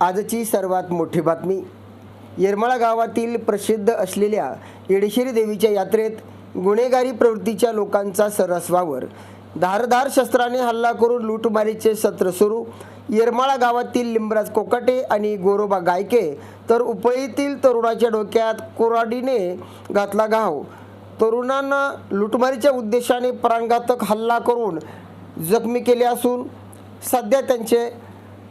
आजची सर्वात मोठी बातमी. येरमाळा गावातील प्रसिद्ध असलेल्या येडेश्वरी देवीच्या यात्रेत गुन्हेगारी प्रवृत्तीच्या लोकांचा सर्रास वावर. धारदार शस्त्राने हल्ला करून लूटमारीचे सत्र सुरू. येरमाळा गावातील लिंबराज कोकाटे आणि गोरोबा गायके तर उपळीतील तरुणाच्या डोक्यात कुऱ्हाडीने घातला घाव. तरुणांना लूटमारीच्या उद्देशाने प्राणघातक हल्ला करून जखमी केले असून सध्या त्यांचे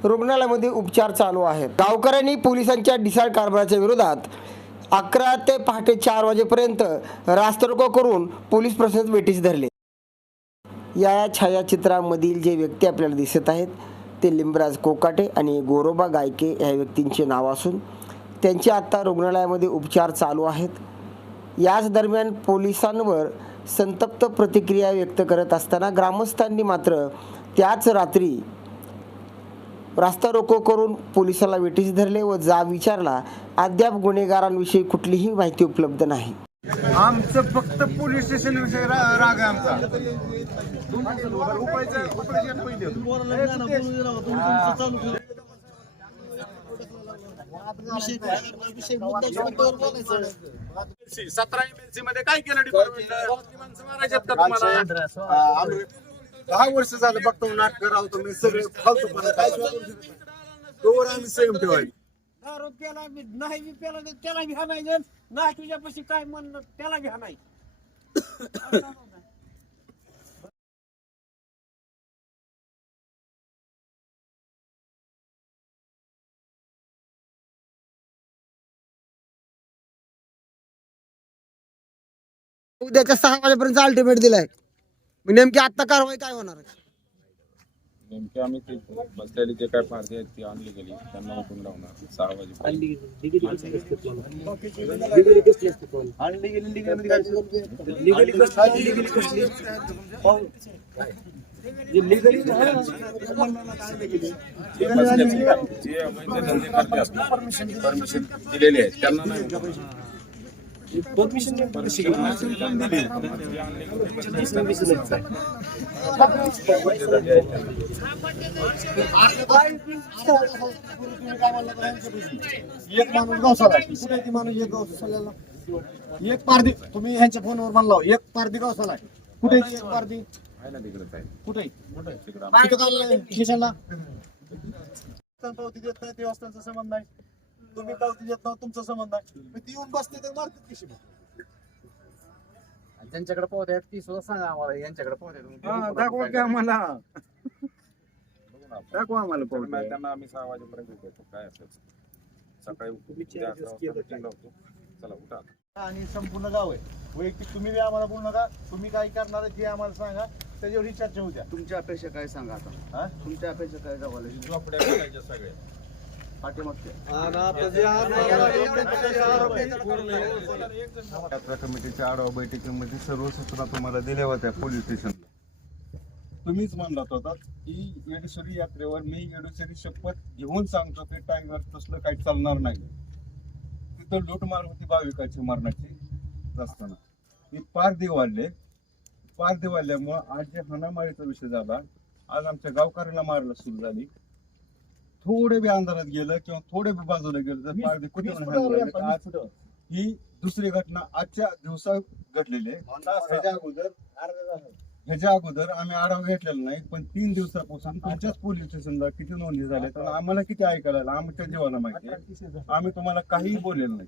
रुग्णालयामध्ये उपचार चालू आहेत. गावकऱ्यांनी पोलिसांच्या ढिसाळ कारभाराच्या विरोधात 11 ते पहाटे 4 वाजेपर्यंत रास्तारोको करून पोलीस प्रशासनात वेठीस धरले. या छायाचित्रामधील जे व्यक्ती आपल्याला दिसत आहेत ते लिंबराज कोकाटे आणि गोरोबा गायके या व्यक्तींचे नाव असून त्यांचे आता रुग्णालयामध्ये उपचार चालू आहेत. याच दरम्यान पोलिसांवर संतप्त प्रतिक्रिया व्यक्त करत असताना ग्रामस्थांनी मात्र त्याच रात्री रास्ता रोको करून पोलिसाला वेठीस धरले व जाब विचारला. अद्याप गुन्हेगारांविषयी कुठलीही माहिती उपलब्ध नाही. आमचं फक्त पोलीस स्टेशन विषयी राग आहे आमचा. सतरा MLC मध्ये काय केलं डिपार्टमेंट? माणसं मारायच्यात का तुम्हाला? 10 वर्ष झालं बघतो नाटक राहतो मी सगळे फालतूपणा काय तोवर आम्ही सेम ठेवायची. दारू प्याला नाही मी प्याला नाही त्याला घ्या नाही नाही तुझ्यापाशी काय म्हणणं त्याला घ्या नाही. उद्याच्या 6 वाजेपर्यंत अल्टिमेट दिलाय. मी नेमकी आता कारवाई काय होणार आहे? नेमके आम्ही ते बसलेले जे काय पार्टी आहेत ती आणली गेली त्यांना उठून लावणार 6 वाजेपर्यंत. जे अवैध धंदे करते असतात परमिशन दिलेले आहेत त्यांना नाही एक माणूस गौसाला कुठे ती माणूस एक गौसाला एक पारदी तुम्ही ह्यांच्या फोनवर म्हणला एक पारदी गौसाला कुठे एक पारदी आहे ना तिकडेच आहे. कुठे तिकडं स्टेशनला पावती देत नाही ते वाजताचा संबंध आहे. तुम्ही पावती देत नाही तुमचा संबंध आहे. ती येऊन बसते तर मारतात कशी ज्यांच्याकडे पोहत आहेत ती सुद्धा सांगा आम्हाला. यांच्याकडे पोहत आहेत दाखवा की आम्हाला दाखवा आम्हाला पावती. त्यांना आम्ही 6 वाजेपर्यंत उठवतो काय असेल सकाळी उठून लावतो. चला उठा. आणि संपूर्ण गाव आहे वैयक्तिक तुम्ही बी आम्हाला बोलू नका. तुम्ही काय करणार आहे ते आम्हाला सांगा त्याच्यावर चर्चा होत्या. तुमच्या अपेक्षा काय सांगा आता? तुमच्या अपेक्षा काय गावाला झोपड्या करायच्या सगळ्या यात्रा कमिटीच्या आढावा बैठकीमध्ये सर्व सूचना तुम्हाला दिल्या होत्या पोलीस स्टेशनला. तुम्हीच म्हणलात होता की येडेश्वरी यात्रेवर मी येडेश्वरी शपथ घेऊन सांगतो की टायगर तसलं काही चालणार नाही. तिथं लूटमार होती भाविकाची मरणाची असताना ती पारदी वाढल्यामुळं आज जे हाणामारीचा विषय झाला. आज आमच्या गावकऱ्यांना मारायला सुरू झाली. थोडे बी अंधारात गेलं किंवा थोडे बी बाजूला गेलं तर पारदी कुठे ही दुसरी घटना आजच्या दिवसात घडलेली आहे. ह्याच्या अगोदर आम्ही आढावा घेतलेला नाही पण 3 दिवसापासून तुमच्याच पोलीस स्टेशनला किती नोंदी झाल्या तर आम्हाला किती ऐकायला आमच्या जीवाला माहिती आहे. आम्ही तुम्हाला काहीही बोललेलं नाही.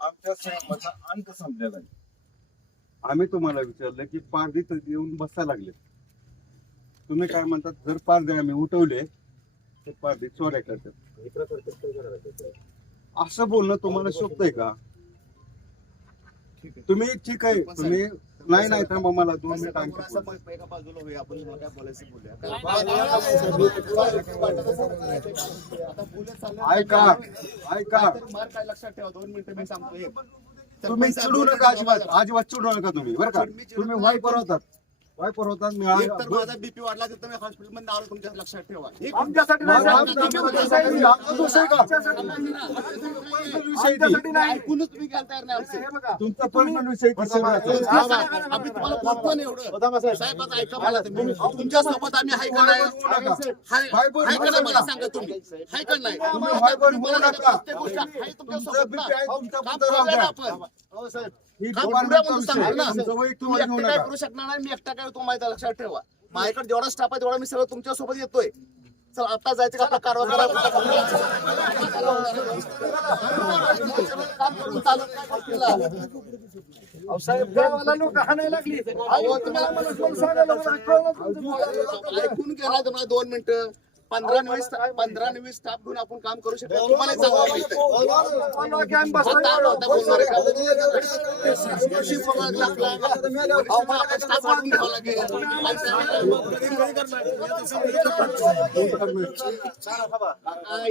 आमच्या संयमाचा अंत संपलेला आहे. आम्ही तुम्हाला विचारलं की पारदी तर येऊन बसायला लागले. तुम्ही काय म्हणतात जर पारदे आम्ही उठवले तर पारदी चोऱ्या करतात असं बोलणं तुम्हाला शोभतंय का? तुम्ही ठीक आहे तुम्ही नाही तर मग मला 2 मिनिट ऐका लक्षात ठेवा. 2 मिनिटं मी सांगतो. तुम्ही चिडू नका अजिबात चिडू नका तुम्ही बरं का. तुम्ही वाईपर होतात वायपर होतात मी एक तर माझा बीपी वाढला तर तुम्ही हॉस्पिटल मध्ये आलो तुमच्या लक्षात ठेवा. आमच्यासाठी नाही साहेब, आमच्यासाठी नाही. ऐकूनच तुम्ही घ्यायला तयार नाही आमचं. हे बघा, तुमचा पर्सनल विषय आम्ही तुम्हाला बोलतो ना एवढं. साहेब आता ऐका मला तुम्ही. तुमच्या सोबत आम्ही हाय का नाही? हाय का नाही मला सांगा तुम्ही. हाय का नाही? तुम्ही मला सांगा प्रत्येक गोष्ट हाय तुमच्या सोबत ना. काम करूया ना आपण. हो साहेब काम करूया म्हणून सांगा ना. तुम्ही एकटे काय करू शकणार नाही, मी एकटा काय होतो माहिती आहे, लक्षात ठेवा. माझ्याकडे जेवढा स्टाफ आहे तेवढा मी सगळं तुमच्या सोबत येतोय. चल आता जायचं का आपला कारवाई करायला? काम करून चालत नाही गोष्टीला. अहो साहेब, गावाला लोक हाणायला लागली. अहो, तुम्हाला मला कोण सांगायला मला कळलं तुमचं. ऐकून घ्या ना तुम्हाला 2 मिनिटं. 15-20 स्टाफ घेऊन आपण काम करू शकतो. तुम्हाला चांगलं माहिती आहे. आता आलो, आता बोलणार आहे का? कशी बोलायला लागला? अहो, मग आता स्टाफ वाढवून घ्यावा लागेल.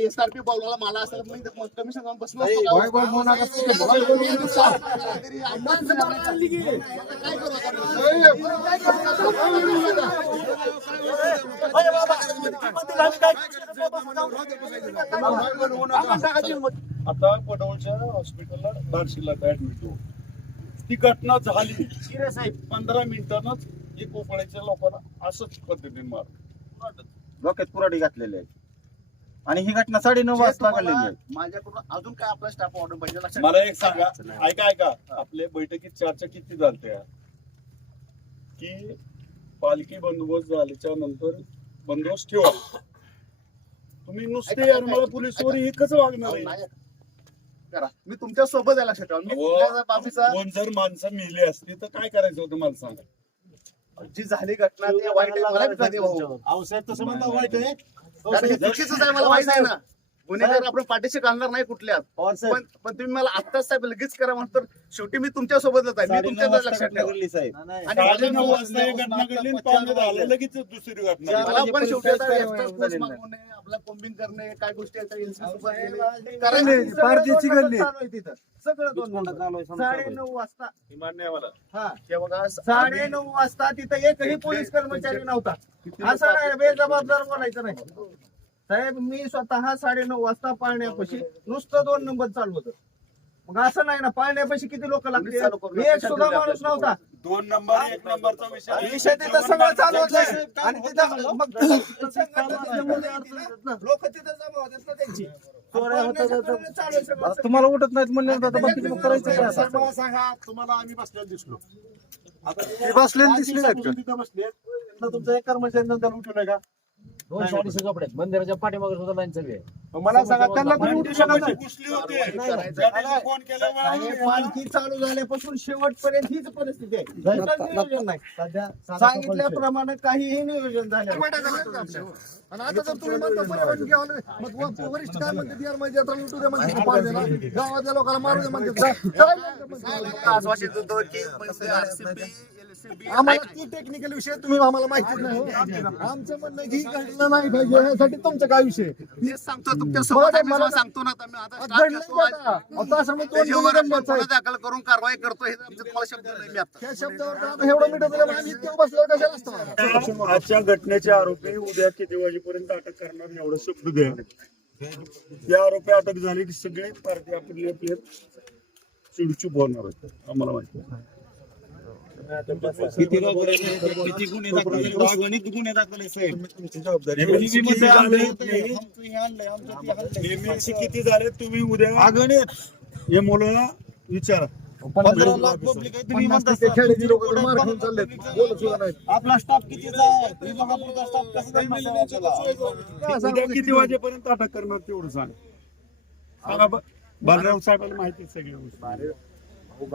SRP बोलवायला मला असं मी कमिशन घेऊन बसलो असतो का? वायपर होऊ नका. काय करू आता पडवळच्या हॉस्पिटलला बार्शीला ऍडमिट हो. ती घटना झाली सिरियस आहे. 15 मिनिटांनाच एक कोपळ्याच्या लोकांना असंच पद्धतीने मार डोक्यात कुऱ्हाडी घातलेली आहे आणि ही घटना 9:30 वाजता घडलेली आहे. माझ्याकडून अजून काय आपला स्टाफ ऑर्डर पाहिजे लक्षात मला एक सांगा, ऐका आपले बैठकीत चर्चा किती झालत्या की पालखी बंदोबस्त झाल्याच्या नंतर बंदोबस्त ठेवा. तुम्ही नुसते यार मला पोलीसवर हे कसं वागणार आहे? करा. मी तुमच्या सोबत आहे लक्षात ठेवा. मी अहो, कुठल्या बाबीचा कोण जर माणसं मेली असती तर काय करायचं होतं मला सांगा. जी झाली घटना ती वाईट आहे, मला बी कळते भाऊ. तसं म्हणता वाईट आहे. कारण हे चुकीचंच आहे, मला माहिती आहे ना. गुन्हेगार आपण पाठीशी घालणार नाही कुठल्यात. पण तुम्ही मला आत्ताच साहेब लगेच करा म्हणतो. शेवटी मी तुमच्या सोबतच आहे. मी तुमच्याच लक्षात ठेवा. घडली साहेब. आणि 9:30 वाजता एक घटना घडली आणि 5 झालं लगेच दुसरी घटना मला घडली. पण शेवटी आता extra post मागवणे, आपला कोम्बिंग करणे, काय गोष्टी आहेत LC सुद्धा केले. कारण पार्टीची गल्ली सगळं 2 नंबर. चालू आहे, 9:30 वाजता मान्य आहे मला. हा हे बघा 9:30 वाजता तिथं एकही पोलीस कर्मचारी नव्हता. असं नाही बेजबाबदार बोलायचं नाही साहेब. मी स्वतः 9:30 वाजता पाळण्यापाशी नुसतं 2 नंबर चालू होतं. मग असं नाही ना, पाळण्यापाशी किती लोक लागले, एक सुद्धा माणूस नव्हता. 2 नंबर 1 नंबरचा विषय तिथं सगळं चालू होतं आणि तिथं मग लोक तिथं जमा होतात ना त्यांची. चालू आहे सगळं. तुम्हाला उठत नाहीत म्हणलं तर बाकीचं मग करायचं काय आता? मला सांगा, तुम्हाला आम्ही बसलेला दिसलो. ते बसलेले दिसले नाहीत का? तिथं बसले तुमचा एक कर्मचारी नंतर उठू नका. मंदिराच्या पाठीमागे सुद्धा लाईन चालू आहे. मला सांगा, त्यांना तुम्ही उठू शकत नाही. घुसली होती. त्याने फोन केला आणि पालखी चालू झाल्यापासून शेवटपर्यंत हीच परिस्थिती आहे. कुठलंच नियोजन नाही. सांगितल्याप्रमाणे काहीही नियोजन झालं नाही. आणि आता जर तुम्ही म्हणता परवानगी घ्यावं मग वरिष्ठ काय म्हणते यार माझी यात्रा लुटू द्या म्हणते पाळण्याला, गावातल्या लोकांना मारू द्या म्हणते. आश्वासित होतो की RCP, LCB आम्हाला ती टेक्निकल विषय तुम्ही आम्हाला माहितीच नाही हो. आमचं म्हणणं ही घडलं नाही पाहिजे यासाठी तुमचं काय विषय तेच सांगतो तुमच्या सोबत आहे, मी तुम्हाला सांगतो ना. आता मी आता start घडलं करतो. आता असं म्हणतो त्याच्यावर आपण गुन्हा दाखल करून कारवाई करतो. हे आमचं तुम्हाला शब्द नाही मी आता. त्या शब्दावर आता एवढं मिठं दिलं आम्ही इतकं बसल्यावर कशाला असतं. आजच्या घटनेचे आरोपी उद्या किती वाजेपर्यंत अटक करणार एवढं शब्द द्या. या आरोपी अटक झाले की सगळे पार्टी आपली आपली चिडचूप होणार होते आम्हाला माहिती आहे. किती गुन्हे दाखल, अगणित गुन्हे दाखल आहे साहेब. MLC किती झाले तुम्ही उद्या अगणित हे मुलाला विचारा. 15 लाख पब्लिक आहे, तुम्ही म्हणता खेळाची लोक मार खाऊन चालले बोलत सुद्धा नाही. आपला स्टाफ कितीचा आहे? विभागापुरता स्टाफ कसा धरणार? उद्या किती वाजेपर्यंत अटक करणार तेवढं सांग. सांगा बालराव साहेबांना माहिती आहे सगळ्या गोष्टी.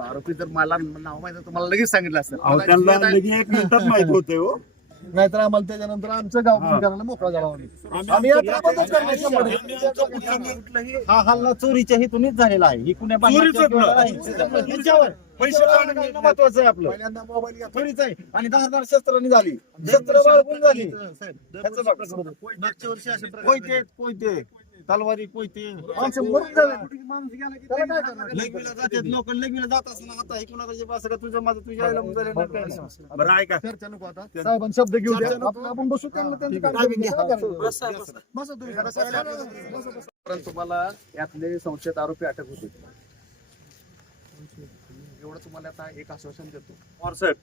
आरोपी जर मला नाव माहिती आहे, तुम्हाला लगेच सांगितलं असतं. अहो, त्यांना लगेच 1 मिनिटात माहित होते हो. नाहीतर आम्हाला त्याच्यानंतर आमचं गाव बंद करायला मोकळा झाला आम्ही. आम्ही यात्रा बंदच करणार शंभर टक्के. हा हल्ला चोरीच्या हेतूनच झालेला आहे. ही कुण्या चोरीचंच ना. ह्याच्यावर पैसे काढणं महत्वाचं आहे आपलं. पहिल्यांदा मोबाईल घ्या. चोरीच आहे आणि धारदार शस्त्रांनी झाली, शस्त्र बाळगून झाली. मागच्या वर्षी अशा प्रकारे कोयते तलवारी कोयते माणसं मरून जावे. त्याला काय करणार? लगवीला जातात लोक लगवीला जात असताना आता हे कुणाकडे असं का तुझं माझं तुझ्या आईला मुलं झालं काय नाही. बरं ऐका चर्चा नको आता. साहेबांनी शब्द घेऊ द्या. आपण बसू त्यांना त्यांचं काम करू द्या. काय करायचं? बसा तुम्ही. बसा. परंतु मला यातले संशयित आरोपी अटक होते. एवढं तुम्हाला आता एक आश्वासन देतो. पवार साहेब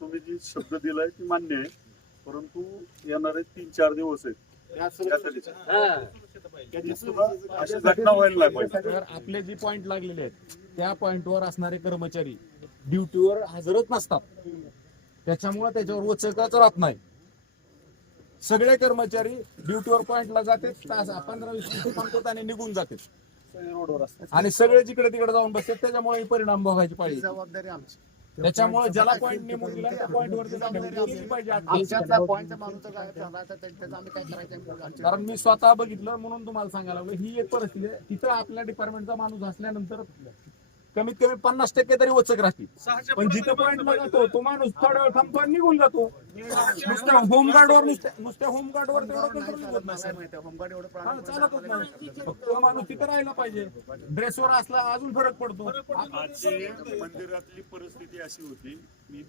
तुम्ही जी शब्द दिलाय ती मान्य आहे, परंतु येणारे 3-4 दिवस आहेत त्यासाठी अशी घटना व्हायला नाही पाहिजे. तर आपले जे पॉइंट लागलेले आहेत त्या पॉइंटवर असणारे कर्मचारी ड्युटीवर हजरच नसतात, त्याच्यामुळे त्याच्यावर वचकच राहत नाही. सगळे कर्मचारी ड्युटीवर पॉइंटला जातात, 15-20 मिनिटं थांबतात आणि निघून जातात आणि सगळे जिकडे तिकडे जाऊन बसतात. त्याच्यामुळे परिणाम भोगायची पाहिजे. जबाबदारी आमची. त्याच्यामुळे ज्याला पॉईंट नेमून दिला त्या पॉईंट वरती केली पाहिजे. आमच्यातला पॉईंटचा माणूस जर गायब झाला तर त्याचं आम्ही काय करायचं? कारण मी स्वतः बघितलं म्हणून तुम्हाला सांगायला लागलो. ही एक परिस्थिती आहे. तिथं आपल्या डिपार्टमेंटचा माणूस असल्यानंतर कमीत कमी 50% तरी वचक राहते. पण जिथं पॉईंटला जातो तो माणूस थोडा वेळ थांबतो आणि निघून जातो. नुसत्या होमगार्डवर नुसत्या होमगार्डवर तेवढं कंट्रोल होत नाही. होमगार्ड एवढं चालतच नाही. फक्त माणूस तिथं राहायला पाहिजे. ड्रेसवर असला अजून फरक पडतो. आजची मंदिरातली परिस्थिती अशी होती, मी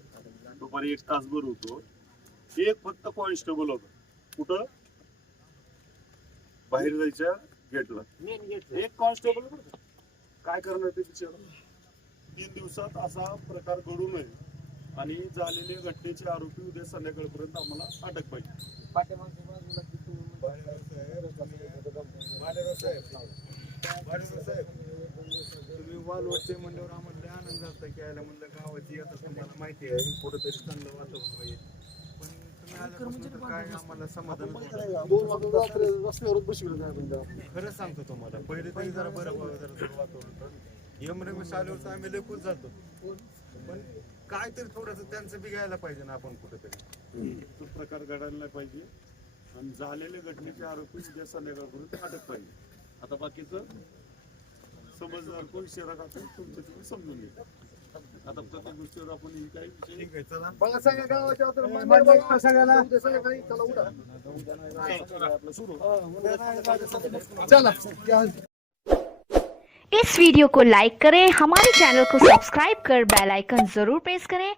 दुपारी 1 तासभर होतो, एक फक्त कॉन्स्टेबल होता कुठं बाहेर जायच्या गेटला, एक कॉन्स्टेबल. काय करणार ते बिचारा? 3 दिवसात असा प्रकार घडू नये आणि झालेले घटनेचे आरोपी उद्या संध्याकाळपर्यंत आम्हाला अटक पाहिजे. तुम्ही वालवटचे म्हणल्यावर आम्हाला लय आनंद झाला की यायला म्हणलं गावाची आता तुम्हाला माहिती आहे कुठंतरी चांगलं वातावरण होईल, पण तुम्ही आल्यापासून काय आम्हाला समाधान रस्त्यावरच बसविलं नाही म्हणजे. खरंच सांगतो तुम्हाला, पहिले तरी जरा बरं जरा वातावरण यमरेमेश आल्यावर आम्ही लय खुश जातो, पण काय तरी थोडस त्यांचं बी घ्यायला पाहिजे ना आपण कुठेतरी. तो प्रकार घडायला नाही पाहिजे आणि झालेले घटनेचे आरोपी उद्या संध्याकाळपर्यंत अटक पाहिजे. आता बाकीचं समजदार कोण शहरात असेल तुमचं तुम्ही समजून घ्या. आता प्रत्येक गोष्टीवर आपण काही विषय ठीक आहे, चला. बघा सगळ्या गावाच्या तर मंदिर बघा सगळ्याला. उद्या संध्याकाळी चला उठा. चला. इस वीडियो को लाइक करें, हमारे चैनल को सब्सक्राइब कर बेल आइकन जरूर प्रेस करें